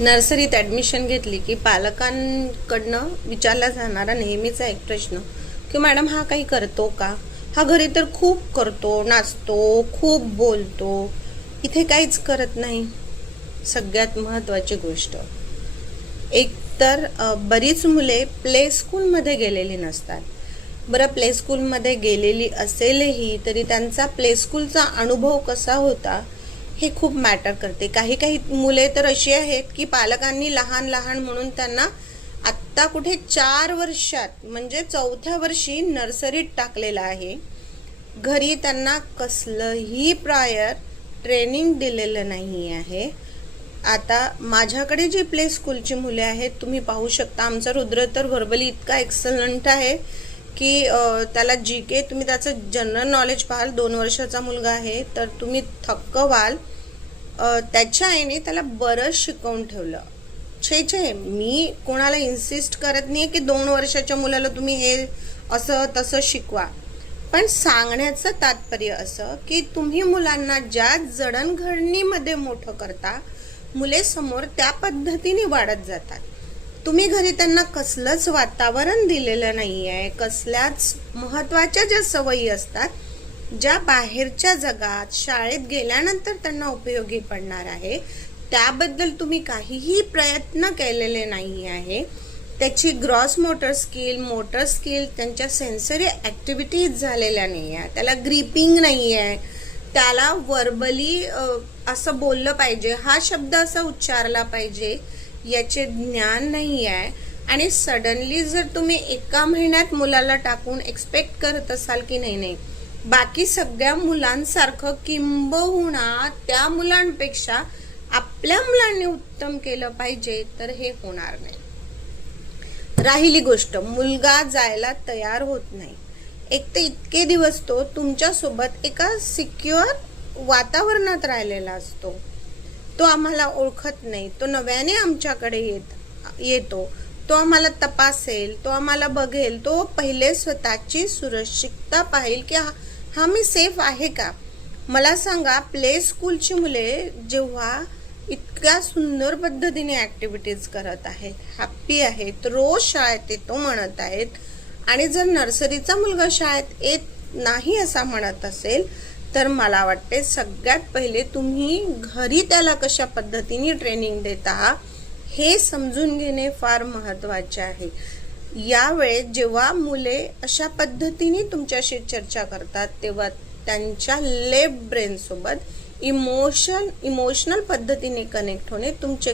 नर्सरीत ॲडमिशन घेतली की पालकांकडनं विचारला जाणारा नेहमीचा एक प्रश्न की मॅडम हा काही करतो का? हा घरी तर खूप करतो, नाचतो, खूप बोलतो, इथे काहीच करत नाही. सगळ्यात महत्त्वाची गोष्ट, एक तर बरीच मुले प्ले स्कूलमध्ये गेलेली नसतात. बरं, प्ले स्कूलमध्ये गेलेली असेलही तरी त्यांचा प्ले स्कूलचा अनुभव कसा होता हे खूप मॅटर करते. काही काही मुले तर अशी आहेत की पालकांनी लहान लहान म्हणून त्यांना आत्ता कुठे 4 वर्षात म्हणजे 4थ्या वर्षी नर्सरीत टाकलेलं आहे. घरी त्यांना कसलंही प्रायर ट्रेनिंग दिलेलं नाही आहे. आता माझ्याकडे जी प्ले स्कूलची मुले आहेत तुम्ही पाहू शकता. आमचा रुद्र तर व्हर्बली इतका एक्सलंट आहे की त्याला जी के, तुम्ही त्याचं जनरल नॉलेज पाहाल, 2 वर्षाचा मुलगा आहे तर तुम्ही थक्क व्हाल. त्याच्या आईने त्याला बरंच शिकवून ठेवलं. छे, मी कोणाला इन्सिस्ट करत नाही की 2 वर्षाच्या मुलाला तुम्ही हे असं तसं शिकवा, पण सांगण्याचं तात्पर्य असं की तुम्ही मुलांना ज्या जडणघडणीमध्ये मोठं करता, मुले समोर त्या पद्धतीने वाढत जातात. तुम्ही घरी त्यांना कसलंच वातावरण दिलेलं नाही आहे. कसल्याच महत्त्वाच्या ज्या सवयी असतात, ज्या बाहेरच्या जगात शाळेत गेल्यानंतर त्यांना उपयोगी पडणार आहे, त्याबद्दल तुम्ही काहीही प्रयत्न केलेले नाही आहे. त्याची ग्रॉस मोटर स्किल, त्यांच्या सेन्सरी ॲक्टिव्हिटीज झालेल्या नाही आहे. त्याला ग्रिपिंग नाही आहे. त्याला वर्बली असं बोललं पाहिजे, हा शब्द असा उच्चारला पाहिजे, याचे ज्ञान नाही आहे. आणि सडनली जर तुम्ही एका महिन्यात मुलाला टाकून एक्सपेक्ट करत असाल की नाही बाकी सगळ्या मुलांसारखं किंबहुना त्या मुलांपेक्षा आपल्या मुलांनी उत्तम केलं पाहिजे, तर हे होणार नाही. राहिली गोष्ट, मुलगा जायला तयार होत नाही. एक तर इतके दिवस तो तुमच्यासोबत एका सिक्युअर वातावरणात राहिलेला असतो. तो आम्हाला ओळखत नाही, तो नव्याने आमच्याकडे येतो, तो आम्हाला तपासेल, तो आम्हाला बघेल, तो पहिले स्वतःची सुरक्षितता पाहिल की हा मी सेफ आहे का. मला सांगा, प्ले स्कूलची मुले जेव्हा इतक्या सुंदर पद्धतीने ॲक्टिव्हिटीज करत आहेत, हॅप्पी आहेत, रोज शाळेत येतो म्हणत आहेत, आणि जर नर्सरीचा मुलगा शाळेत येत नाही असा म्हणत असेल, तर मला वाटते सगळ्यात पहिले तुम्ही घरी त्याला कशा पद्धतीने ट्रेनिंग देत आहात हे समजून घेणे फार महत्त्वाचे आहे. यावेळेस जेव्हा मुले अशा पद्धतीने तुमच्याशी चर्चा करतात, तेव्हा त्यांच्या लेफ्ट ब्रेन सोबत इमोशनल पद्धतीने कनेक्ट होणे तुमचे